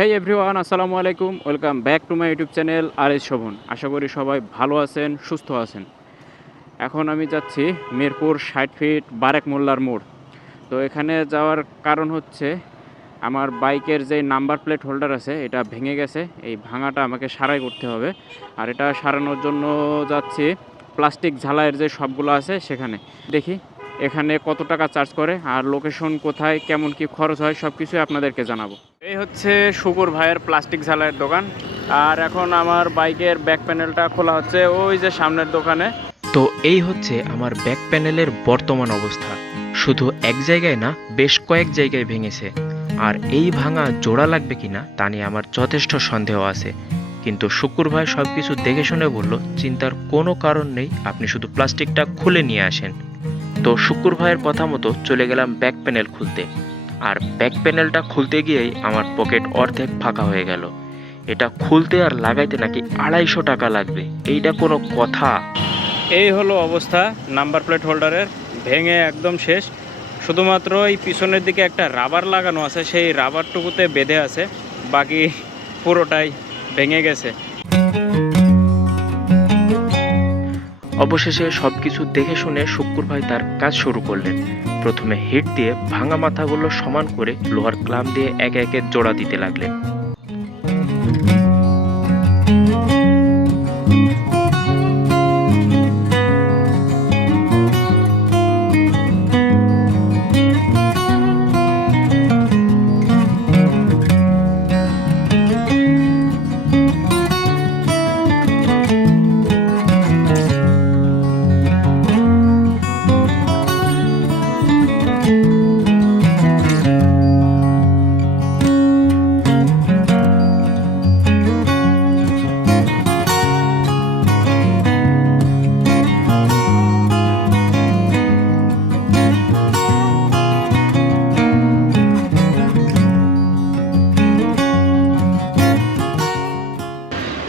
হেই everyone আসসালামু আলাইকুম। Welcome back to my YouTube channel R S Shovon আশা করি সবাই ভালো আছেন, সুস্থ আছেন। এখন আমি যাচ্ছি মিরপুর ষাট ফিট বারেক মোল্লার মোড়। তো এখানে যাওয়ার কারণ হচ্ছে আমার বাইকের যে নাম্বার প্লেট হোল্ডার আছে, এটা ভেঙে গেছে। এই ভাঙাটা আমাকে সারাই করতে হবে। আর এটা সারানোর জন্য যাচ্ছি প্লাস্টিক ঝালাইয়ের যে সবগুলো আছে সেখানে। দেখি এখানে কত টাকা চার্জ করে আর লোকেশন কোথায়, কেমন কি খরচ হয় সব কিছুই আপনাদেরকে জানাব। এই হচ্ছে শুকুর ভাইয়ের প্লাস্টিক ঝালাইয়ের দোকান। আর এখন আমার বাইকের ব্যাক প্যানেলটা খোলা হচ্ছে ওই যে সামনের দোকানে। তো এই হচ্ছে আমার ব্যাক প্যানেলের বর্তমান অবস্থা। শুধু এক জায়গায় না, বেশ কয়েক জায়গায় ভেঙেছে। আর এই ভাঙা জোড়া লাগবে কিনা তা নিয়ে আমার যথেষ্ট সন্দেহ আছে। কিন্তু শুকুর ভাই সব কিছু দেখে শুনে বলল, চিন্তার কোনো কারণ নেই, আপনি শুধু প্লাস্টিকটা খুলে নিয়ে আসেন। তো শুকুর ভাইয়ের কথা মতো চলে গেলাম ব্যাক প্যানেল খুলতে। আর ব্যাক প্যানেলটা খুলতে গিয়েই আমার পকেট অর্ধেক ফাঁকা হয়ে গেল। এটা খুলতে আর লাগাইতে নাকি আড়াইশো টাকা লাগবে, এইটা কোনো কথা। এই হলো অবস্থা নাম্বার প্লেট হোল্ডারের ভেঙে একদম শেষ। শুধুমাত্র এই পিছনের দিকে একটা রাবার লাগানো আছে, সেই রাবারটুকুতে বেঁধে আছে, বাকি পুরোটাই ভেঙে গেছে। অবশেষে সবকিছু দেখে শুনে শুক্কুর ভাই তার কাজ শুরু করলেন। প্রথমে হিট দিয়ে ভাঙা মাথাগুলো সমান করে লোহার ক্লাম দিয়ে একে একে জোড়া দিতে লাগলেন।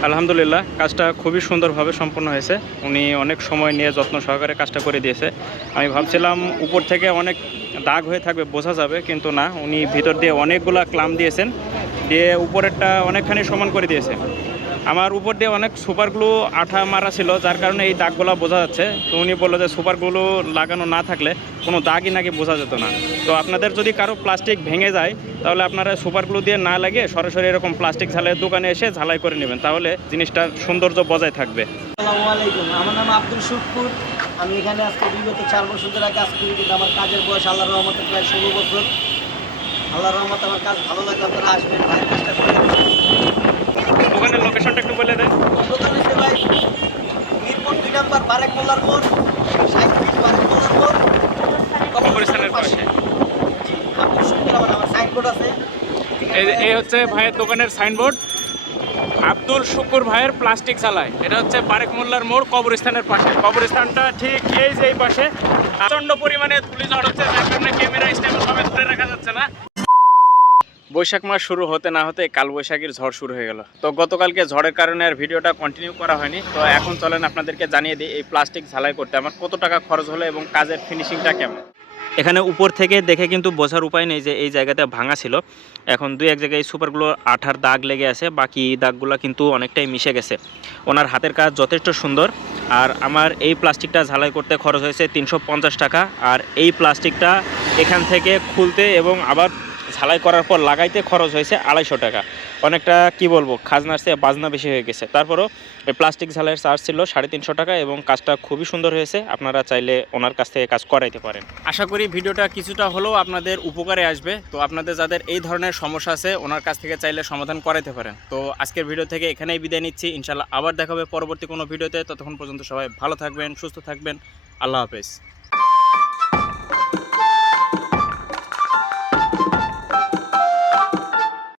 আলহামদুলিল্লাহ, কাজটা খুবই সুন্দরভাবে সম্পন্ন হয়েছে। উনি অনেক সময় নিয়ে যত্ন সহকারে কাজটা করে দিয়েছে। আমি ভাবছিলাম উপর থেকে অনেক দাগ হয়ে থাকবে, বোঝা যাবে, কিন্তু না, উনি ভিতর দিয়ে অনেকগুলা ক্লাম দিয়েছেন। দিয়ে উপরেরটা অনেকখানি সমান করে দিয়েছে। আমার উপর দিয়ে অনেক সুপারগুলো আঠা মারা ছিল, যার কারণে এই দাগগুলো বোঝা যাচ্ছে। তো উনি বলল যে সুপারগুলো লাগানো না থাকলে কোনো দাগই নাকি বোঝা যেত না। তো আপনাদের যদি কারও প্লাস্টিক ভেঙে যায়, তাহলে আপনারা সুপারগুলো দিয়ে না লাগিয়ে সরাসরি এরকম প্লাস্টিক ঝালাইয়ের দোকানে এসে ঝালাই করে নেবেন, তাহলে জিনিসটার সৌন্দর্য বজায় থাকবে। আমার নাম আব্দুল শুকুর আমি এখানে আজকে বিগত চার বছর ধরে কাজ করি, কিন্তু আমার কাজের বয়স আল্লাহর রহমতে প্রায় ষোলো বছর। আল্লাহ রহমতে আমার কাজ ভালো লাগলে আপনারা আসবেন দোকানের লোকেশনটা একটু বলে দেন। দোকান হচ্ছে ভাই মিরপুর দুই নাম্বার বারেক মোল্লার মোড় ষাট ফিট বারেক মোল্লার মোড়। কবরস্থানের পাশে। জি, আব্দুল শুকুর আমার আমার সাইনবোর্ড আছে। এই হচ্ছে ভাইয়ের দোকানের সাইনবোর্ড আব্দুল শুকুর ভাইয়ের প্লাস্টিক চালায় এটা হচ্ছে বারেক মোল্লার মোড় কবরস্থানের পাশে। কবরস্থানটা ঠিক এই যে এই পাশে। প্রচণ্ড পরিমাণে তুলি ঝড় হচ্ছে যার কারণে ক্যামেরা স্টেবল ভাবে ধরে রাখা যাচ্ছে না। বৈশাখ মাস শুরু হতে না হতে কাল বৈশাখীর ঝড় শুরু হয়ে গেল। তো গতকালকে ঝড়ের কারণে আর ভিডিওটা কন্টিনিউ করা হয়নি। তো এখন চলেন আপনাদেরকে জানিয়ে দিই এই প্লাস্টিক ঝালাই করতে। আমার কত টাকা খরচ হলো এবং কাজের ফিনিশিংটা কেমন? এখানে উপর থেকে দেখে কিন্তু বোঝার উপায় নেই যে এই জায়গাতে ভাঙা ছিল। এখন দুই এক জায়গায় সুপারগুলো আঠার দাগ লেগে আছে, বাকি দাগগুলো কিন্তু অনেকটাই মিশে গেছে। ওনার হাতের কাজ যথেষ্ট সুন্দর। আর আমার এই প্লাস্টিকটা ঝালাই করতে খরচ হয়েছে তিনশো পঞ্চাশ টাকা। আর এই প্লাস্টিকটা এখান থেকে খুলতে এবং আবার ঝালাই করার পর লাগাইতে খরচ হয়েছে আড়াইশো টাকা। অনেকটা, কি বলব, খাজনার চেয়ে বাজনা বেশি হয়ে গেছে। তারপরও এই প্লাস্টিক ঝালাইয়ের চার্জ ছিল সাড়ে তিনশো টাকা এবং কাজটা খুবই সুন্দর হয়েছে। আপনারা চাইলে ওনার কাছ থেকে কাজ করাইতে পারেন। আশা করি ভিডিওটা কিছুটা হলেও আপনাদের উপকারে আসবে। তো আপনাদের যাদের এই ধরনের সমস্যা আছে, ওনার কাছ থেকে চাইলে সমাধান করাইতে পারেন। তো আজকের ভিডিও থেকে এখানেই বিদায় নিচ্ছি। ইনশাল্লাহ আবার দেখাবে পরবর্তী কোনো ভিডিওতে। ততক্ষণ পর্যন্ত সবাই ভালো থাকবেন, সুস্থ থাকবেন। আল্লাহ হাফেজ।